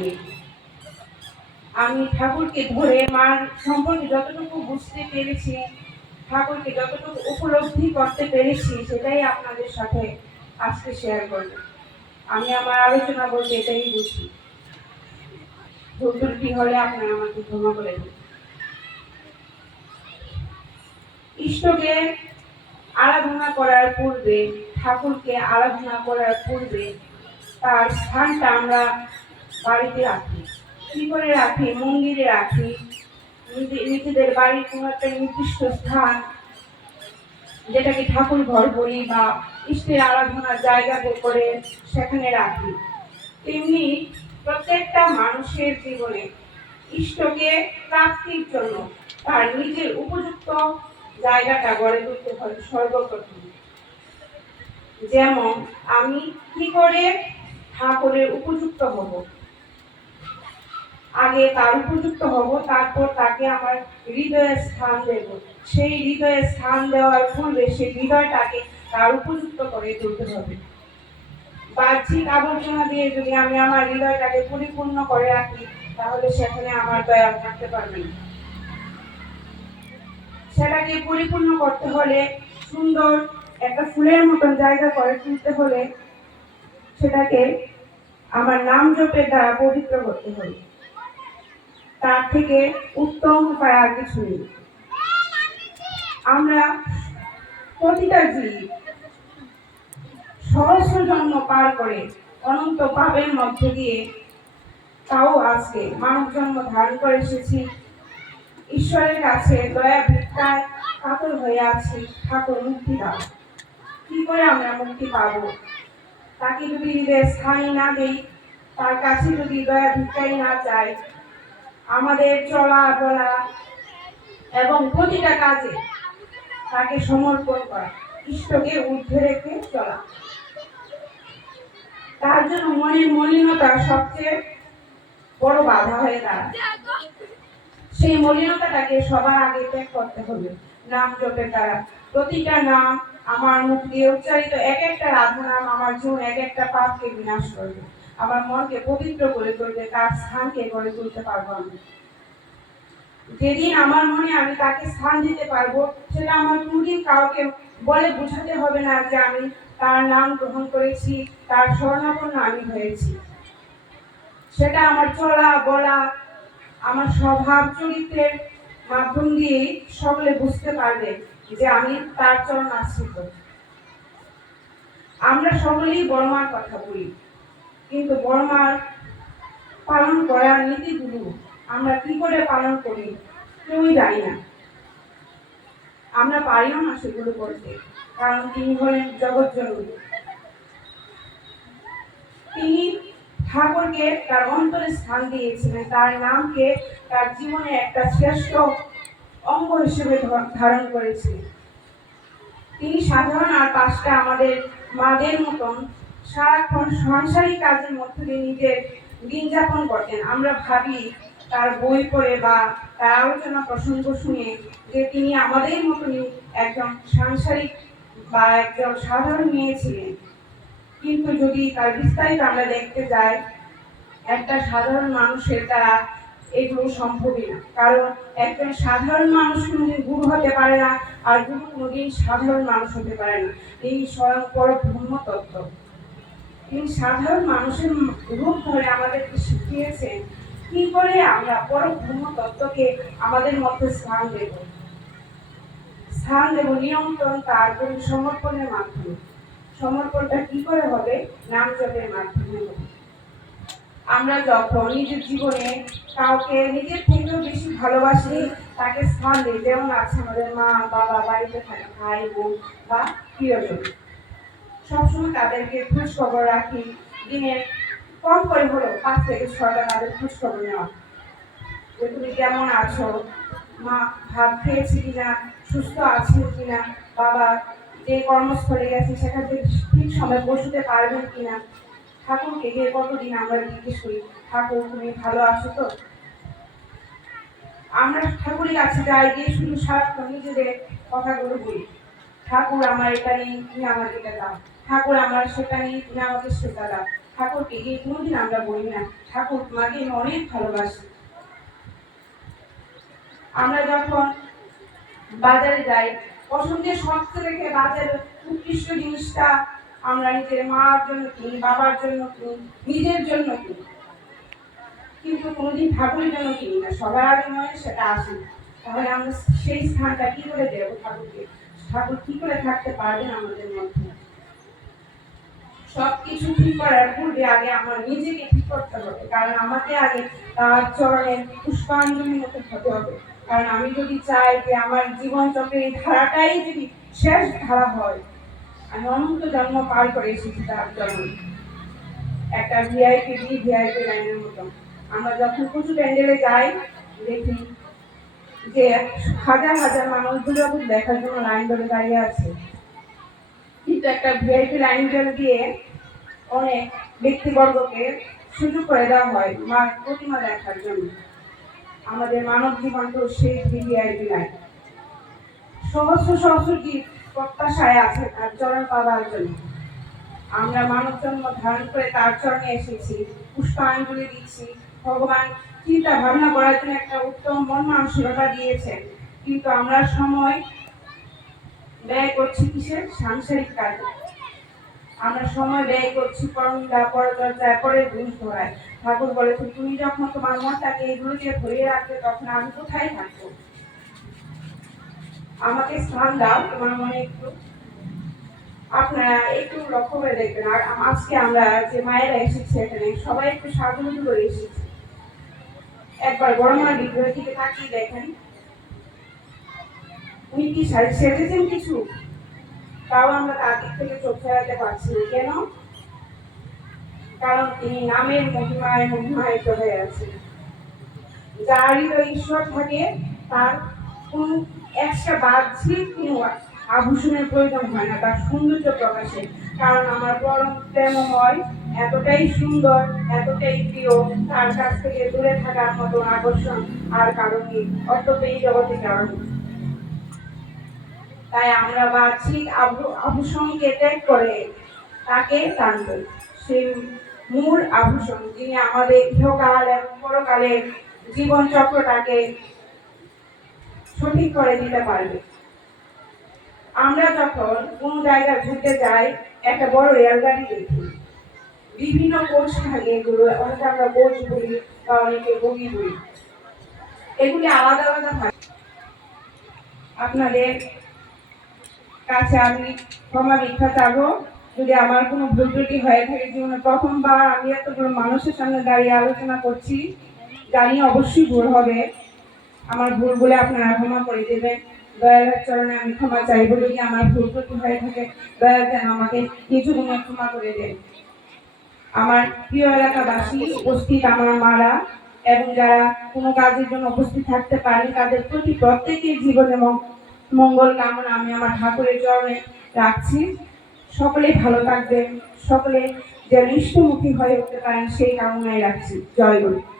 নিয়ে। আমি ঠাকুরকে ধরে মার সম্পর্কে যতটুকু বুঝতে পেরেছি, ঠাকুরকে যতটুকু উপলব্ধি করতে পেরেছি, সেটাই আপনাদের সাথে আজকে শেয়ার করব। আমি আমার আলোচনা বলতে এটাই বুঝি। ভুল ত্রুটি হলে আপনারা আমাকে ক্ষমা করে দিন। ইষ্টকে আরাধনা করার পূর্বে, ঠাকুরকে আরাধনা করার পূর্বে তার স্থানটা আমরা বাড়িতে রাখি। কি করে রাখি? মন্দিরে রাখি। নিজেদের বাড়ির কোনো একটা নির্দিষ্ট স্থান, যেটাকে ঠাকুর ঘর বলি বা ইষ্টের আরাধনার জায়গা করে সেখানে রাখি। তেমনি প্রত্যেকটা মানুষের জীবনে ইষ্টকে প্রাপ্তির জন্য তার নিজের উপযুক্ত জায়গাটা গড়ে তুলতে হয় সর্বপ্রথম। যেমন আমি কি করে ঠাকুরের উপযুক্ত হব? আগে তার উপযুক্ত হব, তারপর তাকে আমার হৃদয়ে স্থান দেব। সেই হৃদয়ে স্থান দেওয়ার পূর্বে সেই হৃদয়টাকে তার উপযুক্ত করে তুলতে হবে। বাহ্যিক আবর্জনা দিয়ে যদি আমি আমার হৃদয়টাকে পরিপূর্ণ করে রাখি, তাহলে সেখানে আমার দয়া থাকতে পারবে না। সেটাকে পরিপূর্ণ করতে হলে, সুন্দর একটা ফুলের মতন জায়গা করে তুলতে হলে, সেটাকে আমার নাম জপের দ্বারা পবিত্র করতে হবে। তার থেকে উত্তম উপায় আর কিছু নেই। আমরা প্রতিটা জীব সহস্র জন্ম পার করে অনন্ত পাপের মধ্য দিয়ে তাও আজকে মানব জন্ম ধারণ করে এসেছি। ঈশ্বরের কাছে দয়া ভিক্ষায় কাতর হয়ে আছি, ঠাকুর মুক্তি দাও। কি করে আমরা মুক্তি পাবো? তাকে যদি হৃদয়ে স্থানই না দেই, তার কাছে যদি দয়া ভিক্ষাই না চাই, আমাদের চলা বলা এবং প্রতিটা কাজে তাকে সমর্পণ করা, ইষ্টকে ঊর্ধ্বে রেখে চলা। তার জন্য মনের মলিনতা সবচেয়ে বড় বাধা হয়ে দাঁড়ায়। সেই মলিনতাটাকে সবার আগে ত্যাগ করতে হবে নাম জপের দ্বারা। প্রতিটা নাম আমার মুখ দিয়ে উচ্চারিত এক একটা রাধা নাম আমার জীবন এক একটা পাপকে বিনাশ করবে, আমার মনকে পবিত্র করে তুলবে, তার স্থানকে গড়ে তুলতে পারবো আমি। যেদিন আমার মনে আমি তাকে স্থান দিতে পারবো, সেটা আমার কোনদিন কাউকে বলে বোঝাতে হবে না যে আমি তার নাম গ্রহণ করেছি, তার শরণাপন্ন আমি হয়েছি। সেটা আমার চলা বলা, আমার স্বভাব চরিত্রের মাধ্যম দিয়ে সকলে বুঝতে পারবে যে আমি তার চরণ আশ্রিত। আমরা সকলেই বর্মার কথা বলি, কিন্তু বর্মার পালন করার নীতিগুলো আমরা কি করে পালন করি কেউই জানি না। আমরা পারিও না সেগুলো করতে, কারণ তিনি হলেন জগৎজননী। তিনি ঠাকুরকে তার অন্তরে স্থান দিয়েছিলেন, তার নামকে তার জীবনে একটা শ্রেষ্ঠ অঙ্গ হিসেবে ধারণ করেছিলেন। তিনি সাধারণ আর পাঁচটা আমাদের মাদের মতন সারাক্ষণ সাংসারিক কাজের মধ্যে দিয়ে নিজের দিন যাপন করতেন। আমরা ভাবি তার বই পড়ে বা তার আলোচনা প্রসঙ্গ শুনে যে তিনি আমাদের মতনই একজন সাংসারিক বা একজন সাধারণ মেয়ে ছিলেন, কিন্তু যদি তার বিস্তারিত আমরা দেখতে যাই, একটা সাধারণ মানুষের দ্বারা এগুলো সম্ভবই না। কারণ একজন সাধারণ মানুষ কোনোদিন গুরু হতে পারে না, আর গুরু কোনোদিন সাধারণ মানুষ হতে পারে না। তিনি স্বয়ং পরব্রহ্ম তত্ত্ব। তিনি সাধারণ মানুষের রূপ ধরে আমাদেরকে শিখিয়েছেন কি করে আমরা পরব্রহ্ম তত্ত্বকে আমাদের মধ্যে স্থান দেব নিয়ন্ত্রণ তার সমর্পণের মাধ্যমে। সমর্পণটা কি করে হবে? নাম জপের মাধ্যমে হবে। আমরা যখন নিজের জীবনে কাউকে নিজের থেকেও বেশি ভালোবাসি, তাকে স্থান দিই, যেমন আছে আমাদের মা বাবা, বাড়িতে থাকা ভাই বোন বা প্রিয়জন, সবসময় তাদেরকে খোঁজ খবর রাখি। দিনে কম করে হলো 5 থেকে 6টা তাদের খোঁজ খবর নেওয়া, যে তুমি কেমন আছো, মা ভাত খেয়েছি কিনা, সুস্থ আছি কিনা, বাবা যে কর্মস্থলে গেছে সেখানে ঠিক সময় পৌঁছতে পারবেন কিনা। ঠাকুরকে গিয়ে কতদিন আমরা জিজ্ঞেস করি, ঠাকুর তুমি ভালো আছো তো? আমরা ঠাকুরের কাছে যাই, গিয়ে শুধু সারাক্ষণ নিজেদের কথাগুলো বলি, ঠাকুর আমার এটা নেই, তুমি আমাকে এটা দাও, ঠাকুর আমার সেটা নেই, তুমি আমাকে সেটা দাও, ঠাকুরকে গিয়ে কোনোদিন আমরা বলি না ঠাকুর তোমাকে আমি অনেক ভালোবাসি। আমরা যখন বাজারে যাই, পছন্দের শর্ত রেখে বাজারের উৎকৃষ্ট জিনিসটা আমরা নিজের মার জন্য কিনি, বাবার জন্য কিনি, নিজের জন্য কিনি, কিন্তু কোনোদিন ঠাকুরের জন্য কিনি না। সবার আগে মনে সেটা আসে। তাহলে আমরা সেই স্থানটা কি করে দেবো ঠাকুরকে? ঠাকুর কি করে থাকতে পারবেন আমাদের মধ্যে? সবকিছু ঠিক করার পূর্বে আগে আমার নিজেকে ঠিক করতে হবে, কারণ আমাকে আগে তার চরণে পুষ্পাঞ্জলি মতো হতে হবে। কারণ আমি যদি চাই যে আমার জীবন চক্রের এই ধারাটাই যদি শেষ ধারা হয়, আমি অনন্ত জন্ম পার করে এসেছি তার জন্য একটা ভিআইপি লাইনের মতো। আমরা যখন কিছু প্যান্ডেলে যাই, দেখি যে হাজার হাজার মানুষগুলো দেখার জন্য লাইন ধরে দাঁড়িয়ে আছে, কিন্তু একটা ভিআইপি লাইন ধরে দিয়ে অনেক ব্যক্তিবর্গকে সুযোগ করে দেওয়া হয় মার প্রতিমা দেখার জন্য। আমাদের মানব জীবন তো সেই ভিআইপি লাইন। সহস্র সহস্র জীব প্রত্যাশায় আছে তার চরণ পাওয়ার জন্য। আমরা মানব জন্ম ধারণ করে তার চরণে এসেছি, পুষ্পাঞ্জলি দিচ্ছি। ভগবান চিন্তা ভাবনা করার জন্য একটা উত্তম মন মানসিকতা দিয়েছেন, কিন্তু আমরা সময় ব্যয় করছি কিসের? সাংসারিক কাজে। আমরা সময় ব্যয় করছি পরনিন্দা, পরচর্চায়, পরে ঘুষ ধরায়। ঠাকুর বলেছেন তুমি যখন তোমার মনটাকে এগুলোকে ধরিয়ে রাখবে তখন আমি কোথায় থাকবো? আমাকে স্থান দাও তোমার মনে একটু। আপনারা একটু লক্ষ্য করে দেখবেন, আর আজকে আমরা যে মায়েরা এসেছি এখানে সবাই একটু সাজুগুজু করে এসেছি। একবার বড় মার বিগ্রহের দিকে তাকিয়ে দেখেন, উনি কি সেজেছেন কিছু? তাও আমরা তার দিক থেকে চোখ ফেরাতে পারছি না। কেন? কারণ তিনি নামের মহিমায় মহিমায়িত হয়ে আছেন। যার হৃদয় ঈশ্বর থাকে তার কোন একটা বাহ্যিক কোনো আভূষণের প্রয়োজন হয় না তার সৌন্দর্য প্রকাশে। কারণ আমার পরম প্রেমময় এতটাই সুন্দর, এতটাই প্রিয়, তার কাছ থেকে দূরে থাকার মতো আকর্ষণ আর কারণ নেই, অন্তত এই জগতে কারণ। তাই আমরা বাহ্যিক আভূষণকে ত্যাগ করে তাকে টানব, সেই মূল আভূষণ যিনি আমাদের ইহকাল এবং পরকালের জীবন চক্রটাকে সঠিক করে দিতে পারবে। আমরা যখন কোন জায়গায় ঘুরতে যাই, একটা বড় রেলগাড়ি দেখি, বিভিন্ন কোচ থাকে, এগুলো অনেকে আমরা কোচ বলি বা অনেকে বগি বলি, এগুলি আলাদা আলাদা হয়। আপনাদের কাছে আমি ক্ষমা ভিক্ষা চাবো যদি আমার কোনো ভুল ত্রুটি হয়ে থাকে। জীবনে প্রথমবার আমি এতগুলো মানুষের সামনে দাঁড়িয়ে আলোচনা করছি, জানি অবশ্যই ভুল হবে। আমার ভুল বলে আপনারা ক্ষমা করে দেবেন। দয়ালের চরণে আমি ক্ষমা চাইব যদি আমার ভুল ত্রুটি হয়ে থাকে। দয়া যেন আমাকে কিছু গুণে ক্ষমা করে দেন। আমার প্রিয় এলাকাবাসী, উপস্থিত আমার মারা এবং যারা কোনো কাজের জন্য উপস্থিত থাকতে পারেন, তাদের প্রতি প্রত্যেকের জীবনে মঙ্গল কামনা আমি আমার ঠাকুরের চরণে রাখছি। সকলে ভালো থাকবেন, সকলে যেন ইষ্টমুখী হয়ে উঠতে পারেন সেই কামনায় রাখছি। জয় গুরু।